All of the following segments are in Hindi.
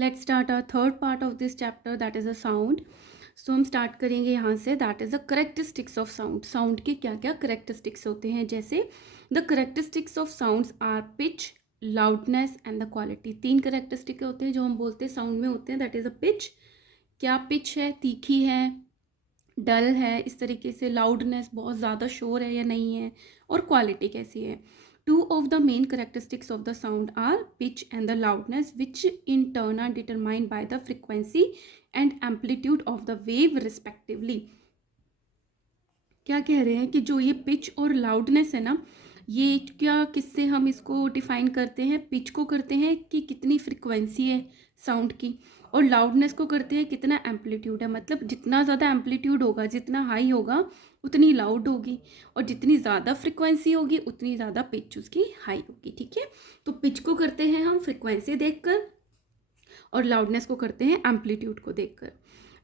Let's start our third part of this chapter, that is a sound. So हम स्टार्ट करेंगे यहाँ से. That is the characteristics of sound. Sound के क्या क्या करेक्टरिस्टिक्स होते हैं. जैसे the characteristics of sounds are pitch, loudness and the quality. तीन करेक्टरिस्टिक होते हैं जो हम बोलते हैं साउंड में होते हैं. That is a pitch. क्या पिच है, तीखी है, डल है, इस तरीके से. लाउडनेस, बहुत ज़्यादा शोर है या नहीं है. और क्वालिटी कैसी है. Two of the main characteristics of the sound are pitch and the loudness, which in turn are determined by the frequency and amplitude of the wave respectively. क्या कह रहे हैं कि जो ये पिच और लाउडनेस है ना, ये क्या, किससे हम इसको डिफाइन करते हैं. पिच को करते हैं कि कितनी फ्रिक्वेंसी है साउंड की, और लाउडनेस को करते हैं कितना एम्पलीट्यूड है. मतलब जितना ज़्यादा एम्पलीट्यूड होगा, जितना हाई होगा, उतनी लाउड होगी, और जितनी ज़्यादा फ्रिक्वेंसी होगी उतनी ज़्यादा पिच उसकी हाई होगी. ठीक है. तो पिच को करते हैं हम फ्रिक्वेंसी देखकर, और लाउडनेस को करते हैं एम्पलीट्यूड को देखकर.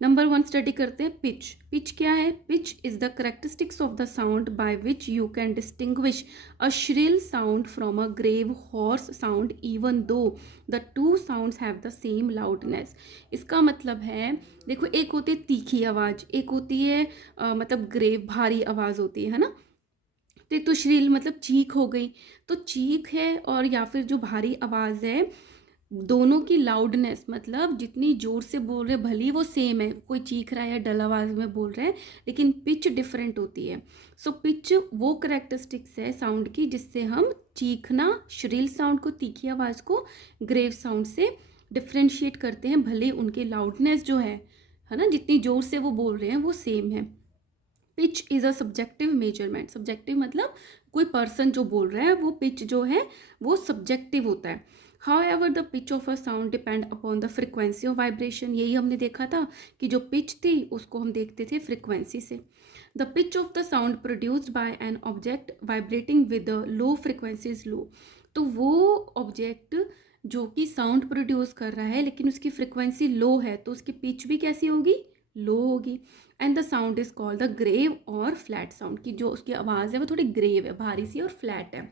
नंबर 1 स्टडी करते हैं पिच. पिच क्या है. Pitch is the characteristics of the sound by which you can distinguish a shrill sound from a grave hoarse sound even though the two sounds have the same loudness. इसका मतलब है, देखो, एक होती है तीखी आवाज़, एक होती है मतलब ग्रेव, भारी आवाज़ होती है ना. तो एक तो श्रील मतलब चीख हो गई. तो चीख है और या फिर जो भारी आवाज़ है, दोनों की लाउडनेस, मतलब जितनी जोर से बोल रहे, भली वो सेम है, कोई चीख रहा है या डल आवाज़ में बोल रहे हैं, लेकिन पिच डिफरेंट होती है. सो पिच वो करेक्टरिस्टिक्स है साउंड की जिससे हम चीखना, श्रील साउंड को, तीखी आवाज़ को ग्रेव साउंड से डिफ्रेंशिएट करते हैं, भले उनकी लाउडनेस जो है ना, जितनी जोर से वो बोल रहे हैं वो सेम है. Pitch is a subjective measurement. Subjective मतलब कोई पर्सन जो बोल रहा है, वो पिच जो है वो सब्जेक्टिव होता है. However, the pitch of a sound depend upon the frequency of vibration. यही हमने देखा था कि जो पिच थी उसको हम देखते थे फ्रिक्वेंसी से. The pitch of the sound produced by an object vibrating with a low frequency is low. तो वो ऑब्जेक्ट जो कि साउंड प्रोड्यूस कर रहा है लेकिन उसकी फ्रिक्वेंसी लो है, तो उसकी पिच भी कैसी होगी, लो होगी. And the sound is called the grave और फ्लैट साउंड. की जो उसकी आवाज़ है वो थोड़ी ग्रेव है, भारी सी और फ्लैट है.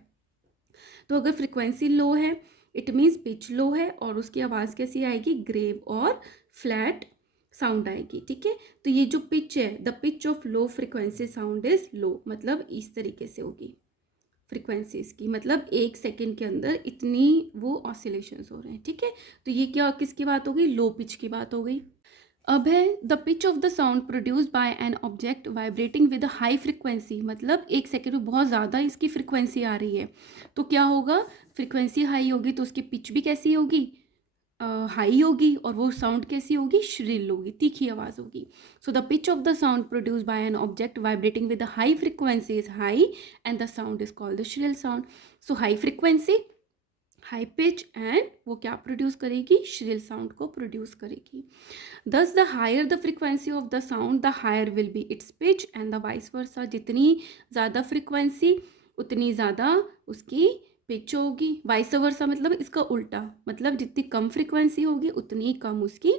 तो अगर फ्रिक्वेंसी लो है, इट मीन्स पिच लो है, और उसकी आवाज़ कैसी आएगी, ग्रेव और फ्लैट साउंड आएगी. ठीक है. तो ये जो पिच है, the pitch of low frequency sound is low, मतलब इस तरीके से होगी फ्रिक्वेंसी इसकी, मतलब 1 सेकेंड के अंदर इतनी वो ऑसिलेशंस हो रहे हैं. ठीक है. तो ये क्या, किसकी बात हो गई, लो पिच की बात हो गई. अब है the pitch of the sound produced by an object vibrating with high frequency. मतलब 1 सेकेंड में बहुत ज़्यादा इसकी फ्रिक्वेंसी आ रही है, तो क्या होगा, फ्रिक्वेंसी हाई होगी तो उसकी पिच भी कैसी होगी, हाई होगी, और वो साउंड कैसी होगी, श्रिल होगी, तीखी आवाज़ होगी. So the pitch of the sound produced by an object vibrating with high frequency is high, and the sound is called the shrill sound. So high frequency, high pitch, and वो क्या प्रोड्यूस करेगी, श्रिल साउंड को प्रोड्यूस करेगी. Thus, the higher the frequency of the sound, the higher will be its pitch and the vice versa. जितनी ज़्यादा फ्रिक्वेंसी उतनी ज़्यादा उसकी पिच होगी. वाइस वर्सा मतलब इसका उल्टा, मतलब जितनी कम फ्रिक्वेंसी होगी उतनी कम उसकी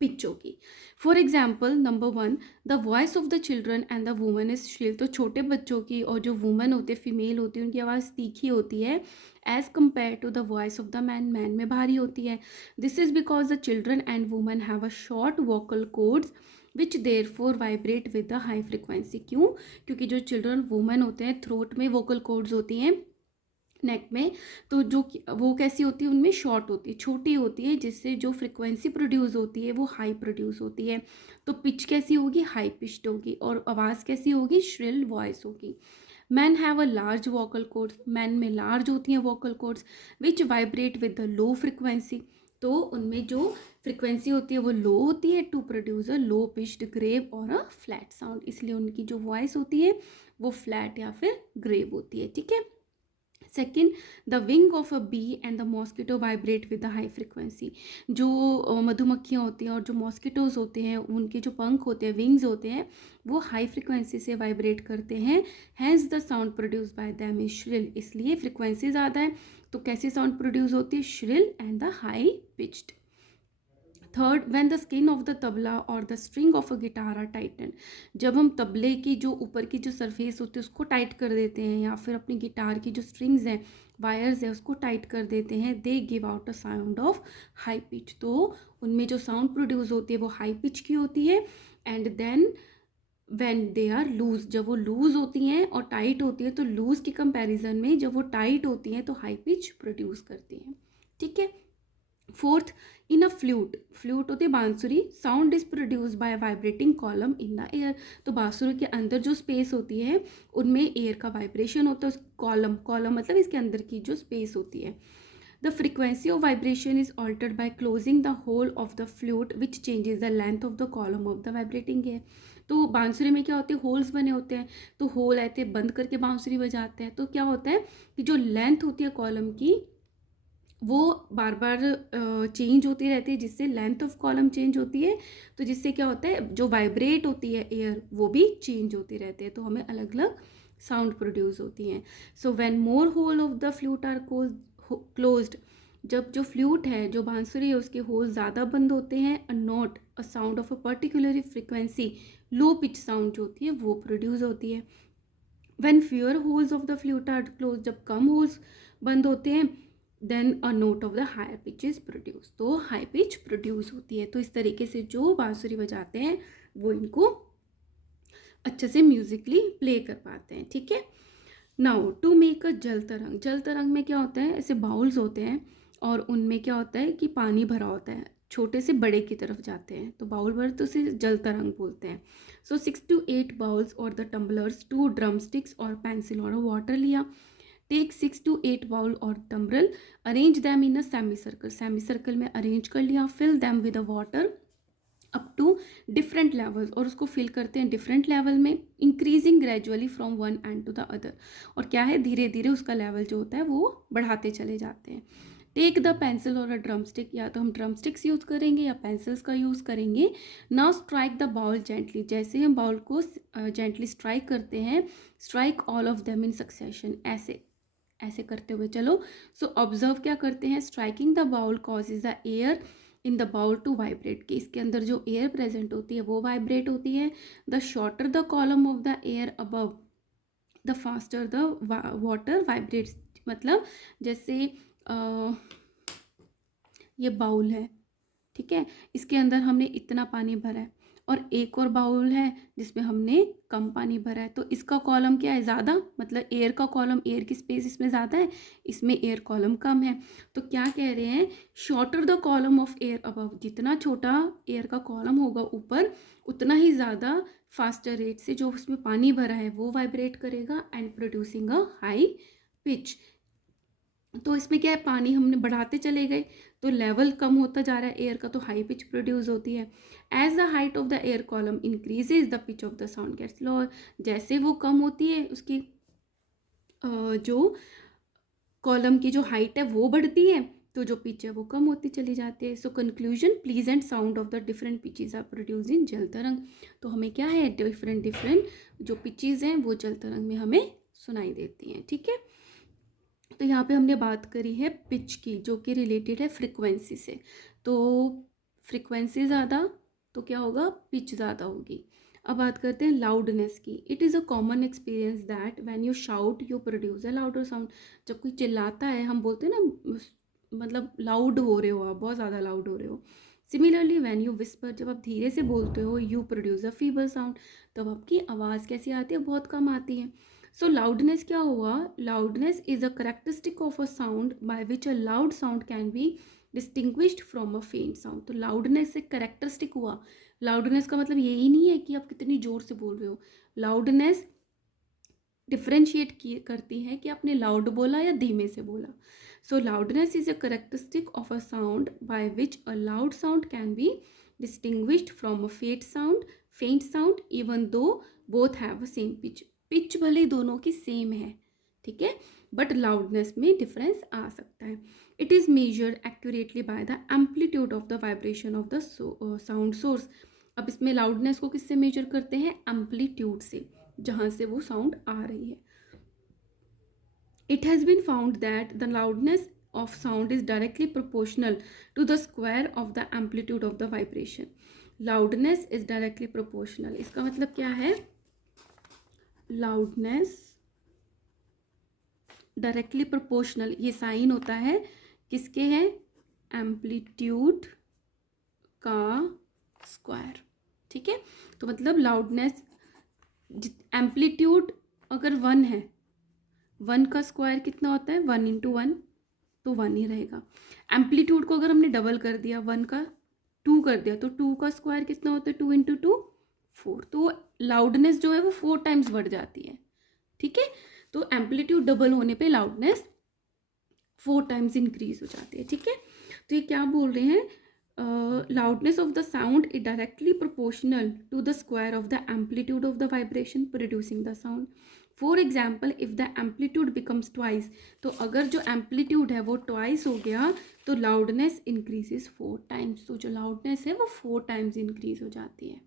पिच होगी. For example, number 1, the voice of the children and the woman is shrill. तो छोटे बच्चों की और जो वुमन होते हैं, फीमेल होती है, उनकी आवाज़ तीखी होती है as compare to the voice of the man. Man में भारी होती है. This is because the children and women have a short vocal cords which therefore vibrate with the high frequency. क्यों, क्योंकि जो चिल्ड्रन वुमन होते हैं, थ्रोट में वोकल कोड्स होती हैं, नेक में, तो जो वो कैसी होती है, उनमें शॉर्ट होती है, छोटी होती है, जिससे जो फ्रिक्वेंसी प्रोड्यूस होती है वो हाई प्रोड्यूस होती है. तो पिच कैसी होगी, हाई पिच्ड होगी, और आवाज़ कैसी होगी, श्रिल वॉइस होगी. Man have a large vocal codes. Man में लार्ज होती हैं vocal cords which vibrate with the low frequency. तो उनमें जो फ्रिक्वेंसी होती है वो लो होती है to produce a low pitched grave और अ फ्लैट साउंड. इसलिए उनकी जो वॉइस होती है वो फ्लैट या फिर ग्रेव होती है. ठीक है. Second, the wing of a bee and the mosquito vibrate with the high frequency. जो मधुमक्खियाँ होती हैं और जो मॉस्किटोज होते हैं, उनके जो पंख होते हैं, विंग्स होते हैं, वो हाई फ्रिक्वेंसी से वाइब्रेट करते हैं. Hence the sound produce by them is shrill. इसलिए फ्रिक्वेंसी ज़्यादा है तो कैसी साउंड प्रोड्यूस होती है, shrill and the high pitched. Third, when the skin of the tabla और the string of a guitar are tighten, जब हम तबले की जो ऊपर की जो सरफेस होती है उसको टाइट कर देते हैं, या फिर अपनी गिटार की जो स्ट्रिंग्स हैं, वायर्स है, उसको टाइट कर देते हैं, they give out a sound of high pitch, तो उनमें जो साउंड प्रोड्यूस होती है वो हाई पिच की होती है। And then when they are loose, जब वो लूज होती हैं और टाइट होती है, तो लूज की कंपैरिजन में जब वो टाइट होती हैं तो हाई पिच प्रोड्यूस करती हैं। ठीक है। Fourth, in a flute, flute होती है बांसुरी, sound is produce by vibrating column in the air, तो बांसुरी के अंदर जो स्पेस होती है उनमें एयर का वाइब्रेशन होता है, कॉलम, कॉलम मतलब इसके अंदर की जो स्पेस होती है। The frequency of vibration is altered by closing the hole of the flute which changes the length of the column of the vibrating air. तो बांसुरी में क्या होते हैं, होल्स बने होते हैं, तो होल ऐसे बंद करके बांसुरी बजाते हैं, तो क्या होता है कि जो लेंथ होती है कॉलम की वो बार बार चेंज होती रहती है, जिससे लेंथ ऑफ कॉलम चेंज होती है, तो जिससे क्या होता है जो वाइब्रेट होती है एयर वो भी चेंज होती रहती है, तो हमें अलग अलग साउंड प्रोड्यूस होती हैं। So when more hole of the flute are closed, जब जो फ्लूट है, जो बांसुरी है, उसके होल ज़्यादा बंद होते हैं, a note, a sound of a particular frequency, low pitch sound जो होती है वो प्रोड्यूस होती है। When fewer holes of the flute are close, जब कम होल्स बंद होते हैं, then a note of the higher pitch is produce, तो हाई पिच प्रोड्यूस होती है। तो इस तरीके से जो बांसुरी बजाते हैं वो इनको अच्छे से म्यूजिकली प्ले कर पाते हैं। ठीक है। नाउ टू मेक अ जल तरंग, जल तरंग में क्या होता है, ऐसे बाउल्स होते हैं और उनमें क्या होता है कि पानी भरा होता है, छोटे से बड़े की तरफ जाते हैं, तो बाउल भर तो उसे जल तरंग बोलते हैं। सो 6 to 8 बाउल्स और द टम्बलर्स, 2 ड्रम स्टिक्स और पेंसिल और वाटर लिया। टेक 6 to 8 बाउल और tumbler, arrange them in a semi circle, semi circle में अरेंज कर लिया। Fill them with a water up to different levels, और उसको फिल करते हैं डिफरेंट लेवल में, increasing gradually from one end to the other, और क्या है धीरे धीरे उसका लेवल जो होता है वो बढ़ाते चले जाते हैं। टेक द पेंसिल और अ ड्रम स्टिक, या तो हम ड्रम स्टिक्स यूज़ करेंगे या पेंसिल्स का यूज़ करेंगे। Now strike the bowl gently, जैसे हम बाउल को जेंटली स्ट्राइक करते हैं, strike all of them in succession, ऐसे ऐसे करते हुए चलो। सो ऑब्जर्व क्या करते हैं, striking the bowl causes the air in the bowl to vibrate, कि इसके अंदर जो एयर प्रेजेंट होती है वो वाइब्रेट होती है। The shorter the column of the air above, the faster the water vibrates, मतलब जैसे ये बाउल है, ठीक है, इसके अंदर हमने इतना पानी भरा है, और एक और बाउल है जिसमें हमने कम पानी भरा है, तो इसका कॉलम क्या है ज़्यादा, मतलब एयर का कॉलम, एयर की स्पेस इसमें ज़्यादा है, इसमें एयर कॉलम कम है। तो क्या कह रहे हैं, shorter the column of air above, जितना छोटा एयर का कॉलम होगा ऊपर, उतना ही ज़्यादा फास्टर रेट से जो उसमें पानी भरा है वो वाइब्रेट करेगा and producing a high pitch. तो इसमें क्या है, पानी हमने बढ़ाते चले गए तो लेवल कम होता जा रहा है एयर का, तो हाई पिच प्रोड्यूस होती है। As the height of the air column increases the pitch of the sound gets lower, जैसे वो कम होती है उसकी जो कॉलम की जो हाइट है वो बढ़ती है, तो जो पिच है वो कम होती चली जाती है। So conclusion, pleasant sound of the different pitches are produce in jal tarang, तो हमें क्या है डिफरेंट डिफरेंट जो पिचेस हैं वो जल तरंग में हमें सुनाई देती हैं। ठीक है। तो यहाँ पे हमने बात करी है पिच की, जो कि रिलेटेड है फ्रिक्वेंसी से, तो फ्रिक्वेंसी ज़्यादा तो क्या होगा, पिच ज़्यादा होगी। अब बात करते हैं लाउडनेस की। It is a common experience that when you shout you produce a louder sound, जब कोई चिल्लाता है, हम बोलते हैं ना, मतलब लाउड हो रहे हो आप, बहुत ज़्यादा लाउड हो रहे हो। सिमिलरली व्हेन यू विस्पर, जब आप धीरे से बोलते हो, you produce a feeble sound, तब आपकी आवाज़ कैसी आती है, बहुत कम आती है। सो लाउडनेस क्या हुआ, loudness is a characteristic of a sound by which a loud sound can be distinguished from a faint sound, तो लाउडनेस एक करेक्टरिस्टिक हुआ। लाउडनेस का मतलब यही नहीं है कि आप कितनी जोर से बोल रहे हो, लाउडनेस डिफ्रेंशिएट करती है कि आपने लाउड बोला या धीमे से बोला। So loudness is a characteristic of a sound by which a loud sound can be distinguished from a faint sound even though both have a same pitch, pitch भले दोनों की सेम है, ठीक है, बट लाउडनेस में डिफरेंस आ सकता है। It is measured accurately by the amplitude of the vibration of the sound source. अब इसमें लाउडनेस को किससे मेजर करते हैं, एम्पलीट्यूड से, जहाँ से वो साउंड आ रही है। It has been found that the loudness of sound is directly proportional to the square of the amplitude of the vibration. Loudness is directly proportional. इसका मतलब क्या है? Loudness डायरेक्टली प्रोपोर्शनल, ये साइन होता है किसके है? एम्पलीट्यूड का स्क्वायर। ठीक है, तो मतलब लाउडनेस, एम्पलीट्यूड अगर 1 है, 1 का स्क्वायर कितना होता है? 1 इंटू 1, तो 1 ही रहेगा। एम्पलीट्यूड को अगर हमने डबल कर दिया, 1 का 2 कर दिया, तो 2 का स्क्वायर कितना होता है? 2 इंटू 2 4। तो लाउडनेस जो है वो 4 टाइम्स बढ़ जाती है। ठीक है, तो एम्पलीट्यूड डबल होने पे लाउडनेस 4 टाइम्स इंक्रीज हो जाती है। ठीक है, तो ये क्या बोल रहे हैं? Loudness of the sound is directly proportional to the square of the amplitude of the vibration producing the sound. For example, if the amplitude becomes twice, तो अगर जो एम्पलीट्यूड है वो ट्वाइस हो गया तो लाउडनेस इंक्रीजेस 4 टाइम्स। तो जो लाउडनेस है वो 4 टाइम्स इंक्रीज हो जाती है।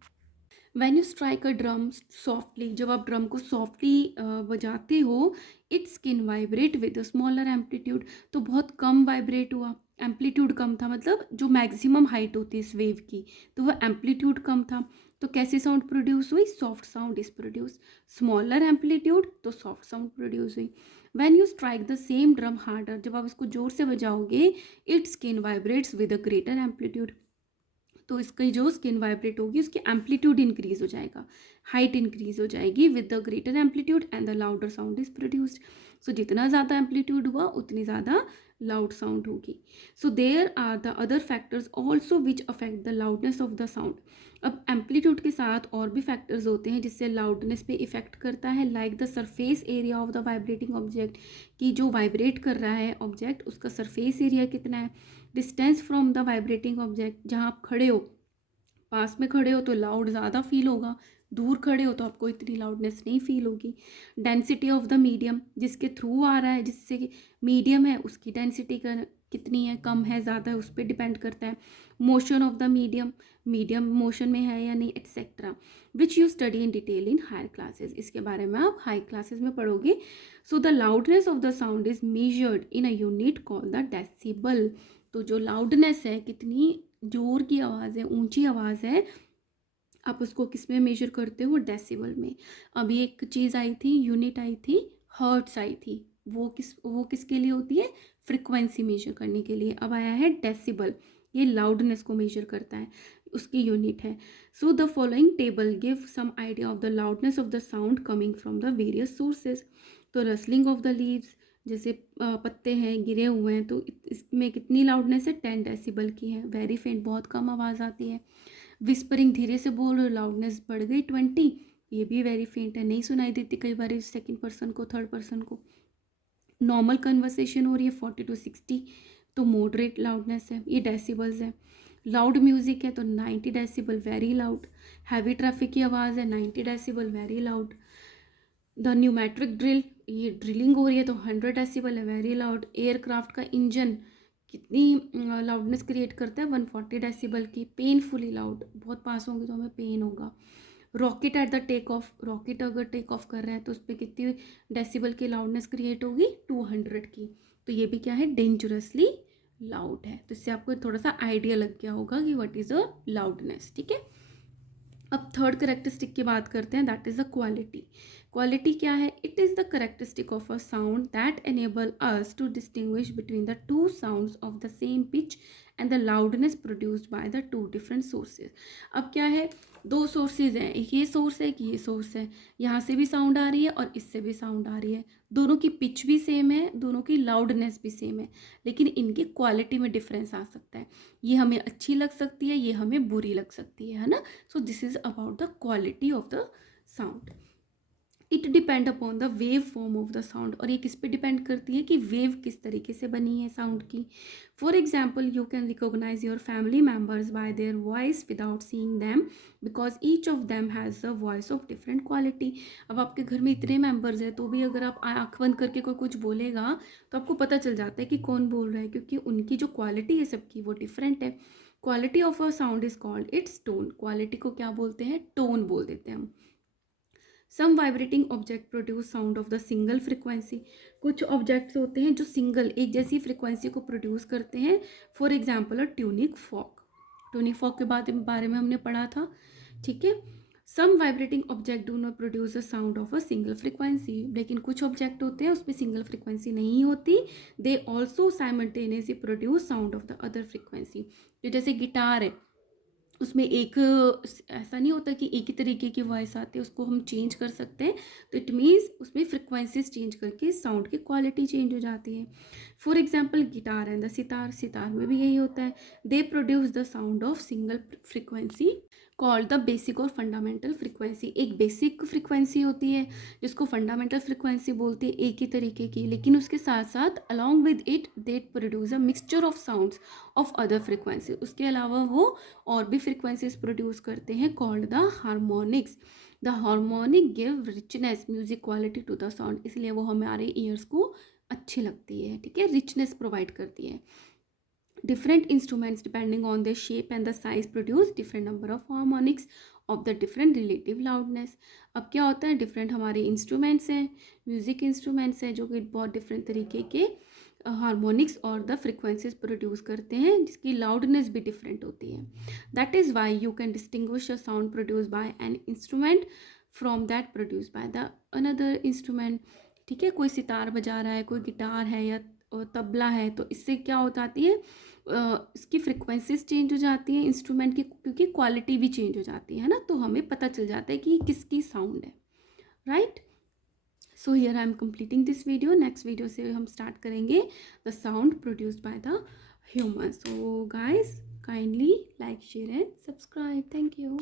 Van you strike a drum softly, जब आप ड्रम को सॉफ्टली बजाते हो, it's can vibrate with a smaller amplitude, तो बहुत कम वाइब्रेट हुआ, एम्पलीट्यूड कम था, मतलब जो मैक्सिमम हाइट होती है इस वेव की, तो वह एम्पलीट्यूड कम था, तो कैसी साउंड प्रोड्यूस हुई? Soft sound is produce. Smaller amplitude तो सॉफ्ट साउंड प्रोड्यूस हुई। When you strike the same drum harder, जब आप इसको जोर से बजाओगे, it's can vibrates with a greater amplitude, तो इसकी जो स्किन वाइब्रेट होगी उसकी एम्पलीट्यूड इंक्रीज हो जाएगा, हाइट इंक्रीज हो जाएगी with the greater amplitude and the louder sound is produced. So जितना ज़्यादा एम्पलीट्यूड हुआ उतनी ज़्यादा लाउड साउंड होगी। So there are the other factors also which affect the loudness of the sound. अब एम्पलीट्यूड के साथ और भी फैक्टर्स होते हैं जिससे लाउडनेस पे इफेक्ट करता है, like the surface area of the vibrating object, कि जो वाइब्रेट कर रहा है ऑब्जेक्ट उसका सरफेस एरिया कितना है। Distance from the vibrating object, जहाँ आप खड़े हो, पास में खड़े हो तो लाउड ज़्यादा फील होगा, दूर खड़े हो तो आपको इतनी लाउडनेस नहीं फील होगी। डेंसिटी ऑफ द मीडियम, जिसके थ्रू आ रहा है, जिससे मीडियम है उसकी डेंसिटी कितनी है, कम है, ज़्यादा है, उस पर डिपेंड करता है। Motion of the medium, medium motion में है या नहीं, etcetera, which you study in detail in higher classes, इसके बारे में आप हाई क्लासेस में पढ़ोगे। So the loudness of the sound is measured in a unit called the decibel. तो जो लाउडनेस है, कितनी जोर की आवाज़ है, ऊंची आवाज़ है, आप उसको किस में मेजर करते हो? डेसिबल में। अभी एक चीज़ आई थी, यूनिट आई थी, हर्ट्स आई थी, वो किसके लिए होती है? फ्रिक्वेंसी मेजर करने के लिए। अब आया है डेसिबल, ये लाउडनेस को मेजर करता है, उसकी यूनिट है। So the following table give some idea of the loudness of the sound coming from the various sources. तो रसलिंग ऑफ द लीव्स, जैसे पत्ते हैं गिरे हुए हैं, तो इसमें कितनी लाउडनेस है? 10 डेसिबल की है। वेरी फेंट, बहुत कम आवाज़ आती है। विस्परिंग, धीरे से बोल रहे हो, लाउडनेस बढ़ गई 20, ये भी वेरी फेंट है, नहीं सुनाई देती कई बार सेकंड पर्सन को, थर्ड पर्सन को। नॉर्मल कन्वर्सेशन हो रही है 40 to 60, तो मॉडरेट लाउडनेस है, ये डेसिबल्स है। लाउड म्यूजिक है तो 90 decibel, very loud. Heavy traffic की आवाज़ है 90 decibel, very loud. The pneumatic drill, ये ड्रिलिंग हो रही है तो 100 डेसिबल है, वेरी लाउड। एयरक्राफ्ट का इंजन कितनी लाउडनेस क्रिएट करता है? 140 डेसिबल की, पेनफुली लाउड, बहुत पास होंगे तो हमें पेन होगा। Rocket at the take off, rocket अगर टेक ऑफ कर रहा है तो उस पर कितनी डेसिबल की लाउडनेस क्रिएट होगी? 200 की। तो ये भी क्या है? डेंजरसली लाउड है। तो इससे आपको थोड़ा सा आइडिया लग गया होगा कि व्हाट इज़ अ लाउडनेस। ठीक है, अब थर्ड करेक्टरिस्टिक की बात करते हैं, that is the quality. Quality क्या है? It is the characteristic of a sound that enable us to distinguish between the two sounds of the same pitch and the loudness produced by the two different sources. अब क्या है? दो सोर्सेज हैं, एक ये सोर्स है, एक ये सोर्स है, यहाँ से भी साउंड आ रही है और इससे भी साउंड आ रही है, दोनों की पिच भी सेम है, दोनों की लाउडनेस भी सेम है, लेकिन इनकी क्वालिटी में डिफरेंस आ सकता है। ये हमें अच्छी लग सकती है, ये हमें बुरी लग सकती है ना। So this is about the quality of the sound. It depend upon the wave form of the sound, और ये किस पे डिपेंड करती है कि वेव किस तरीके से बनी है साउंड की। For example, you can recognise your family members by their voice without seeing them, because each of them has a voice of different quality. अब आपके घर में इतने मेम्बर्स हैं तो भी अगर आप आँख बंद करके कोई कुछ बोलेगा तो आपको पता चल जाता है कि कौन बोल रहा है, क्योंकि उनकी जो क्वालिटी है सबकी वो डिफरेंट है। Quality of a sound is called its tone. Quality को क्या बोलते हैं? टोन बोल देते हैं हम। Some vibrating object produce sound of the single frequency. कुछ ऑब्जेक्ट्स होते हैं जो सिंगल एक जैसी फ्रिक्वेंसी को प्रोड्यूस करते हैं। For example a tuning fork. Tuning fork के बारे में हमने पढ़ा था, ठीक है। Some vibrating object do not produce the sound of a single frequency. लेकिन कुछ ऑब्जेक्ट होते हैं उसमें सिंगल फ्रिक्वेंसी नहीं होती, they also simultaneously produce sound of the other frequency. तो जैसे गिटार है, उसमें एक ऐसा नहीं होता कि एक ही तरीके की वॉइस आती है, उसको हम चेंज कर सकते हैं। तो इट मीन्स उसमें फ्रिक्वेंसीज चेंज करके साउंड की क्वालिटी चेंज हो जाती है। For example guitar and the sitar, sitar में भी यही होता है। They produce the sound of single frequency called the basic और फंडामेंटल फ्रिक्वेंसी। एक बेसिक फ्रिक्वेंसी होती है जिसको फंडामेंटल फ्रिक्वेंसी बोलते हैं, एक ही तरीके की, लेकिन उसके साथ साथ along with it they produce a mixture of sounds of other frequency. उसके अलावा वो और भी फ्रिक्वेंसीज प्रोड्यूस करते हैं called the harmonics. The harmonic give richness music quality to the sound, इसलिए वो हमारे ईयर्स को अच्छी लगती है, ठीक है, रिचनेस प्रोवाइड करती है। Different instruments depending on their shape and the size produce different number of harmonics of the different relative loudness। अब क्या होता है, डिफरेंट हमारे इंस्ट्रूमेंट्स हैं, म्यूजिक इंस्ट्रूमेंट्स हैं जो कि बहुत डिफरेंट तरीके के हार्मोनिक्स और द फ्रिक्वेंसीज प्रोड्यूस करते हैं जिसकी लाउडनेस भी डिफरेंट होती है। That is why you can distinguish a sound produce bye an instrument from that produce by the another instrument. ठीक है, कोई सितार बजा रहा है, कोई गिटार है या तबला है, तो इससे क्या हो जाती है, इसकी फ्रिक्वेंसीज चेंज हो जाती हैं इंस्ट्रूमेंट की, क्योंकि क्वालिटी भी चेंज हो जाती है ना, तो हमें पता चल जाता है कि किसकी साउंड है, right. So here I am completing this video. Next video से हम स्टार्ट करेंगे the sound produced by the human. So guys kindly like share and subscribe. Thank you.